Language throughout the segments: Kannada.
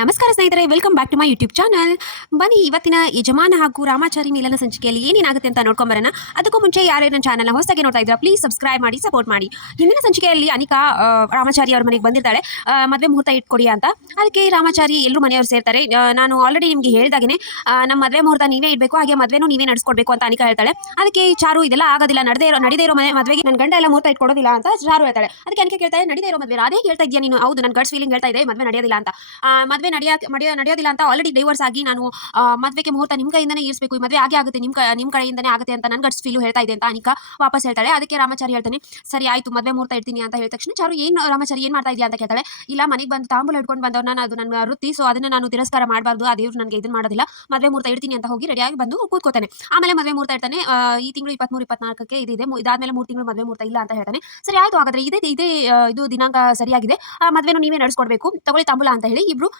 ನಮಸ್ಕಾರ ಸ್ನೇಹಿತರೆ, welcome back to my YouTube channel. ಬನ್ನಿ ಇವತ್ತಿನ ಯಜಮಾನ ಹಾಗೂ ರಾಮಾಚಾರಿ ಮಿಲನ ಸಂಚಿಕೆಯಲ್ಲಿ ಏನೇನಾಗುತ್ತೆ ಅಂತ ನೋಡ್ಕೊಂಬರೋಣ. ಅದಕ್ಕೂ ಮುಂಚೆ ಯಾರೇ ನನ್ನ ಚಾನಲ್ನ ಹೊಸದಾಗಿ ನೋಡ್ತಾ ಇದ್ದೀರಾ ಪ್ಲೀಸ್ ಸಬ್ಸ್ಕ್ರೈಬ್ ಮಾಡಿ, ಸಪೋರ್ಟ್ ಮಾಡಿ. ಹಿಂದಿನ ಸಂಚಿಕೆಯಲ್ಲಿ ಅನಿಕಾ ರಾಮಾಚಾರಿ ಅವ್ರ ಮನೆಗೆ ಬಂದಿರ್ತಾಳೆ, ಮದುವೆ ಮುಹೂರ್ತ ಇಟ್ಕೊಡಿ ಅಂತ. ಅದಕ್ಕೆ ರಾಮಾಚಾರಿ ಎಲ್ಲರೂ ಮನೆಯವರು ಸೇರ್ತಾರೆ. ನಾನು ಆಲ್ರೆಡಿ ನಿಮಗೆ ಹೇಳಿದಾಗೇ ನಮ್ಮ ಮದುವೆ ಮುಹೂರ್ತ ನೀವೇ ಇಡಬೇಕು, ಹಾಗೆ ಮದುವೆನೂ ನೀವೇ ನಡೆಸ್ಕೊಡ್ಬೇಕು ಅಂತ ಅನಿಕಾ ಹೇಳ್ತಾಳೆ. ಅದಕ್ಕೆ ಚಾರು ಇದೆಲ್ಲ ಆಗೋದಿಲ್ಲ, ನಡೀದೇ ಇರೋ ಮದುವೆಗೆ ನನ್ನ ಗಂಡ ಎಲ್ಲ ಮುಹೂರ್ತ ಇಟ್ಕೊಡೋದಿಲ್ಲ ಅಂತ ಚಾರು ಹೇಳ್ತಾಳೆ. ಅದಕ್ಕೆ ಅನಿಕಾ ಕೇಳ್ತಾಳೆ, ನಡೀದೇ ಇರೋ ಮದುವೆ ಅದೇ ಹೇಳ್ತಾ ಇದೆಯಾ ನೀನು? ಹೌದು, ನನ್ನ ಗಟ್ಸ್ ಫೀಲಿಂಗ್ ಹೇಳ್ತಾ ಇದೆ ಮದುವೆ ನಡೆಯೋದಿಲ್ಲ ಅಂತ. ಮದುವೆ ನಡೆಯೋದಿಲ್ಲ ಅಂತ ಆಲ್ರೆಡಿ ಡೈವರ್ಸ್ ಆಗಿ ನಾನು ಮದುವೆಗೆ ಮುಹೂರ್ತ ನಿಮ್ಮ ಕೈಯಿಂದನೇ ಇರಿಸಬೇಕು, ಈ ಮದುವೆ ಆಗೇ ಆಗುತ್ತೆ, ನಿಮ್ಮ ಕಡೆಯಿಂದನೇ ಆಗುತ್ತೆ ಅಂತ ನನ್ನ ಗಟ್ಸ್ ಫೀಲು ಹೇಳ್ತಾ ಇದೆ ಅಂತ ಅನಿಕಾ ವಾಪಸ್ ಹೇಳ್ತಾಳೆ. ಅದಕ್ಕೆ ರಾಮಾಚಾರಿ ಹೇಳ್ತಾನೆ, ಸರಿ ಆಯ್ತು ಮದುವೆ ಮುಹೂರ್ತ ಇಡ್ತೀನಿ ಅಂತ ಹೇಳಿದ ತಕ್ಷಣ ಚಾರು ರಾಮಾಚಾರಿ ಏನು ಮಾಡ್ತಾ ಇದೆಯಾ ಅಂತ ಕೇಳ್ತಾಳೆ. ಇಲ್ಲ, ಮನೆಗೆ ಬಂದು ತಾಂಬೂಲ ಹಿಡ್ಕೊಂಡು ಬಂದವ್ರನ್ನ ಅದು ನನ್ನ ವೃತ್ತಿ, ಸೊ ಅದನ್ನ ನಾನು ತಿರಸ್ಕಾರ ಮಾಡಬಾರ್ದು, ಆ ದೇವ್ರು ನನಗೆ ಇದನ್ನ ಮಾಡೋದಿಲ್ಲ, ಮದುವೆ ಮುಹೂರ್ತ ಇಡ್ತೀನಿ ಅಂತ ಹೋಗಿ ರೆಡಿಯಾಗಿ ಬಂದು ಕೂತ್ಕೋತಾನೆ. ಆಮೇಲೆ ಮದುವೆ ಮುಹೂರ್ತ ಇಡ್ತಾನೆ. ಈ ತಿಂಗಳು 23-24ಕ್ಕೆ ಇದಿದೆ, ಇದಾದ್ಮೇಲೆ 3 ತಿಂಗಳು ಮದುವೆ ಮುಹೂರ್ತ ಇಲ್ಲ ಅಂತ ಹೇಳ್ತಾನೆ. ಸರಿ ಆಯ್ತು, ಹಾಗಾದ್ರೆ ಇದು ದಿನಾಂಕ ಸರಿಯಾಗಿದೆ, ಮದುವೆನೂ ನೀವೇ ನಡೆಸ್ಕೊಡ್ಬೇಕು, ತಗೊಳ್ಳಿ ತಾಂಬೂಲ ಅಂತ ಹೇಳಿ ಇಬ್ರು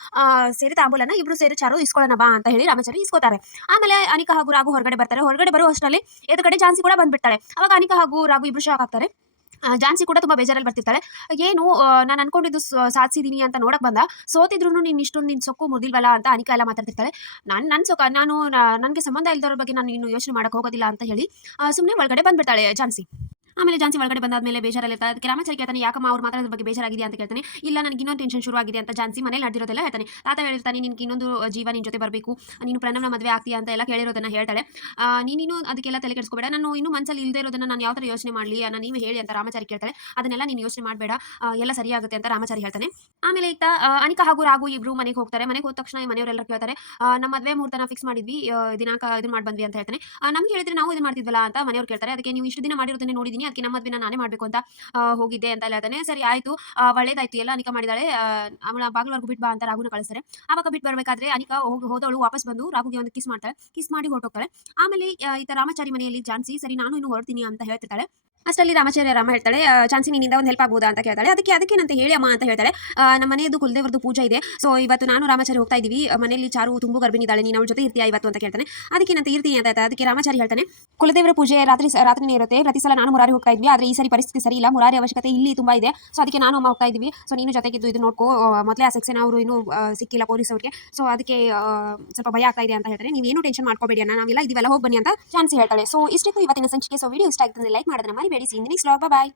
ಸೇರಿ ತಾಂಬೂಲನ ಇಬ್ರು ಸೇರಿ ಚಾರು ಇಸ್ಕೊಳ್ಳೋಣ ಬಾ ಅಂತ ಹೇಳಿ ರಾಮಾಚಾರಿ ಇಸ್ಕೋತಾರೆ. ಆಮೇಲೆ ಅನಿಕಾ ಹಾಗೂ ರಾಘು ಹೊರಗಡೆ ಬರ್ತಾರೆ. ಹೊರಗಡೆ ಬರೋ ಅಷ್ಟರಲ್ಲಿ ಎದುರುಗಡೆ ಝಾನ್ಸಿ ಕೂಡ ಬಂದ್ಬಿಡ್ತಾಳೆ. ಅವಾಗ ಅನಿಕಾ ಹಾಗೂ ರಾಘು ಇಬ್ರು ಶಾಕ್ ಆಗ್ತಾರೆ. ಝಾನ್ಸಿ ಕೂಡ ತುಂಬಾ ಬೇಜಾರಲ್ಲಿ ಬರ್ತಿರ್ತಾಳೆ. ಏನು ನಾನು ಅನ್ಕೊಂಡಿದ್ದು ಸಾಧಿಸಿದೀನಿ ಅಂತ ನೋಡಕ್ ಬಂದ, ಸೋತಿದ್ರು ನೀನು ಇಷ್ಟೊಂದು ನಿನ್ ಸೊಕ್ಕು ಮುರಿದಿಲ್ವಲ್ಲ ಅಂತ ಅನಿಕಾ ಎಲ್ಲ ಮಾತಾಡ್ತಿರ್ತಾಳೆ. ನನ್ನ ಸೊಕ್ಕ, ನನಗೆ ಸಂಬಂಧ ಇಲ್ದವ್ರ ಬಗ್ಗೆ ನಾನು ಇನ್ನು ಯೋಚನೆ ಮಾಡಕ್ ಹೋಗೋದಿಲ್ಲ ಅಂತ ಹೇಳಿ ಸುಮ್ಮನೆ ಒಳಗಡೆ ಬಂದ್ಬಿಡ್ತಾಳೆ ಝಾನ್ಸಿ. ಆಮೇಲೆ ಝಾನ್ಸಿ ಒಳಗಡೆ ಬಂದಾದ್ಮೇಲೆ ಬೇಜಾರಲ್ಲಿರ್ತಾಳೆ. ಅದಕ್ಕೆ ರಾಮಾಚಾರಿ ಕೇಳ್ತಾನೆ, ಯಾಕಮ್ಮ ಅವ್ರು ಮಾತಾಡೋದ್ರ ಬಗ್ಗೆ ಬೇಜಾರಾಗಿದೆ ಅಂತ ಕೇಳ್ತಾನೆ. ಇಲ್ಲ, ನನಗೆ ಇನ್ನೊಂದು ಟೆನ್ಷನ್ ಶುರು ಆಗಿದೆ ಅಂತ ಝಾನ್ಸಿ ಮನೇಲಿ ನಡೆದಿರೋದೆಲ್ಲ ಹೇಳ್ತಾನೆ. ತಾತ ಹೇಳಿರ್ತಾನೆ, ನಿನ್ಗೆ ಇನ್ನೊಂದು ಜೀವ ನಿನ್ನ ಜೊತೆ ಬರಬೇಕು, ನೀನು ಪ್ರಣವ್ನ ಮದುವೆ ಆಗ್ತೀಯಾ ಅಂತ ಎಲ್ಲ ಕೇಳಿರೋದನ್ನ ಹೇಳ್ತಾಳೆ. ನೀನು ಅದಕ್ಕೆಲ್ಲ ತಲೆ ಕೆಡಿಸ್ಕೋಬೇಡ, ನಾನು ಇನ್ನೂ ಮನಸ್ಸಲ್ಲಿ ಇಲ್ಲದೆ ಇರೋದನ್ನ ನಾನು ಯಾವ ಥರ ಯೋಚನೆ ಮಾಡಲಿ, ನಾನು ನೀವೇ ಹೇಳಿ ಅಂತ ರಾಮಾಚಾರಿ ಕೇಳ್ತಾಳೆ. ಅದನ್ನೆಲ್ಲ ನೀನು ಯೋಚನೆ ಮಾಡಬೇಡ, ಎಲ್ಲ ಸರಿಯಾಗುತ್ತೆ ಅಂತ ರಾಮಾಚಾರಿ ಹೇಳ್ತಾನೆ. ಆಮೇಲೆ ಇತ್ತ ಅನಿಕಾ ಹಾಗೂ ರಾಘು ಇಬ್ರು ಮನೆಗೆ ಹೋಗ್ತಾರೆ. ಮನೆಗೆ ಹೋದ ತಕ್ಷಣ ಮನೆಯವರೆಲ್ಲ ಕೇಳ್ತಾರೆ, ನಮ್ಮ ಮದುವೆ ಮುಹೂರ್ತನ ಫಿಕ್ಸ್ ಮಾಡಿದ್ವಿ, ದಿನಾಂಕ ಇದನ್ನ ಮಾಡಿ ಬಂದ್ವಿ ಅಂತ ಹೇಳ್ತಾನೆ. ನಮ್ಗೆ ಹೇಳಿದ್ರೆ ನಾವು ಇದನ್ನ ಮಾಡ್ತಿದ್ವಲ್ಲ ಅಂತ ಮನೆಯವ್ರು ಕೇಳ್ತಾರೆ. ಅದಕ್ಕೆ ನೀವು ಇಷ್ಟು ದಿನ ಮಾಡಿರೋದನ್ನೇ ನೋಡಿದೀನಿ, ಅದಕ್ಕೆ ನಮ್ಮ ಮದುವೆನ ನಾನೇ ಮಾಡಬೇಕು ಅಂತ ಹೋಗಿದ್ದೆ ಅಂತ ಹೇಳ್ತಾನೆ. ಸರಿ ಆಯ್ತು, ಒಳ್ಳೇದಾಯ್ತು, ಎಲ್ಲ ಅನಿಕಾ ಮಾಡಿದಾಳೆ, ಅವಳ ಬಾಗಿಲವರೆಗೂ ಬಿಟ್ಟು ಬಾ ಅಂತ ರಾಘುನ ಕಳಿಸ್ತಾರೆ. ಆವಾಗ ಬಿಟ್ಟು ಬರಬೇಕಾದ್ರೆ ಅನಿಕಾ ಹೋದವಳು ವಾಪಸ್ ಬಂದು ರಾಘುಗೆ ಒಂದು ಕಿಸ್ ಮಾಡ್ತಾಳೆ. ಕಿಸ್ ಮಾಡಿ ಹೊರಟೋಗ್ತಾಳೆ. ಆಮೇಲೆ ಈತ ರಾಮಾಚಾರಿ ಮನೆಯಲ್ಲಿ ಝಾನ್ಸಿ, ಸರಿ ನಾನು ಇನ್ನು ಹೊರಡ್ತೀನಿ ಅಂತ ಹೇಳ್ತಿರ್ತಾಳೆ. ಅಷ್ಟರಲ್ಲಿ ರಾಮ ಹೇಳ್ತಾಳೆ, ಚಾನ್ಸಿ ನಿನ್ನಿಂದ ಒಂದು ಹೆಲ್ಪ್ ಆಗ್ಬೋದಾ ಅಂತ ಕೇಳ್ತಾಳೆ. ಅದಕ್ಕೆ ಹೇಳಿ ಅಮ್ಮ ಅಂತ ಹೇಳ್ತಾಳೆ. ನಮ್ಮ ಮನೆಯದು ಕುಲದೇವ್ರದ್ದು ಪೂಜೆ ಇದೆ, ಸೊ ಇವತ್ತು ನಾನು ರಾಮಾಚಾರಿ ಹೋಗ್ತಾ ಇದೀವಿ, ಮನೆಯಲ್ಲಿ ಚಾರು ತುಂಬು ಗರ್ಭಿಣಿದ್ದಾಳೆ, ನೀನು ಅವಳ ಜೊತೆ ಇರ್ತೀಯಾ ಇವತ್ತು ಅಂತ ಕೇಳ್ತಾನೆ. ಅದಕ್ಕೆ ಇರ್ತೀನಿ ಅಂತ ಹೇಳ್ತಾಳೆ. ಅದಕ್ಕೆ ರಾಮಾಚಾರಿ ಹೇಳ್ತಾನೆ, ಕುಲದೇವರ ಪೂಜೆ ರಾತ್ರಿನೇ ಇರುತ್ತೆ, ಪ್ರತಿ ಸಲ ನಾನು ಮುರಾರಿ ಹೋಗ್ತಾ ಇದ್ವಿ, ಆದರೆ ಈ ಸರಿ ಪರಿಸ್ಥಿತಿ ಸರಿ ಇಲ್ಲ, ಮುರಾರಿ ಅವಶ್ಯಕತೆ ಇಲ್ಲಿ ತುಂಬಾ ಇದೆ, ಸೊ ಅದಕ್ಕೆ ನಾನು ಅಮ್ಮ ಹೋಗ್ತಾ ಇದೀವಿ, ಸೊ ನೀನು ಜೊತೆಗಿದ್ದು ಇದು ನೋಡ್ಕೋ, ಮೊದಲೇ ಆ ಸೆಕ್ಷನ್ ಅವರು ಇನ್ನೂ ಸಿಕ್ಕಿಲ್ಲ ಪೊಲೀಸ್ ಅವ್ರಿಗೆ, ಸೊ ಅದಕ್ಕೆ ಸ್ವಲ್ಪ ಭಯ ಆಗ್ತಾ ಇದೆ ಅಂತ ಹೇಳ್ತಾರೆ. ನೀವೇನು ಟೆನ್ಷನ್ ಮಾಡ್ಕೋಬೇಡಿ ಅಣ್ಣ, ನಾವೆಲ್ಲ ಇದೀವಲ್ಲ, ಹೋಗಿ ಬನ್ನಿ ಅಂತ ಚಾನ್ಸಿ ಹೇಳ್ತಾಳೆ. ಸೊ ಇಷ್ಟಿತ್ತು ಇವತ್ತಿನ ಸಂಚಿಕೆ. ಸೊ ವಿಡಿಯೋ ಇಷ್ಟ ಆಗ್ತದೆ ಲೈಕ್ ಮಾಡೋದನ್ನ ಮರಿಬೇಡಿ. See next vlog. ಬಾಯ್.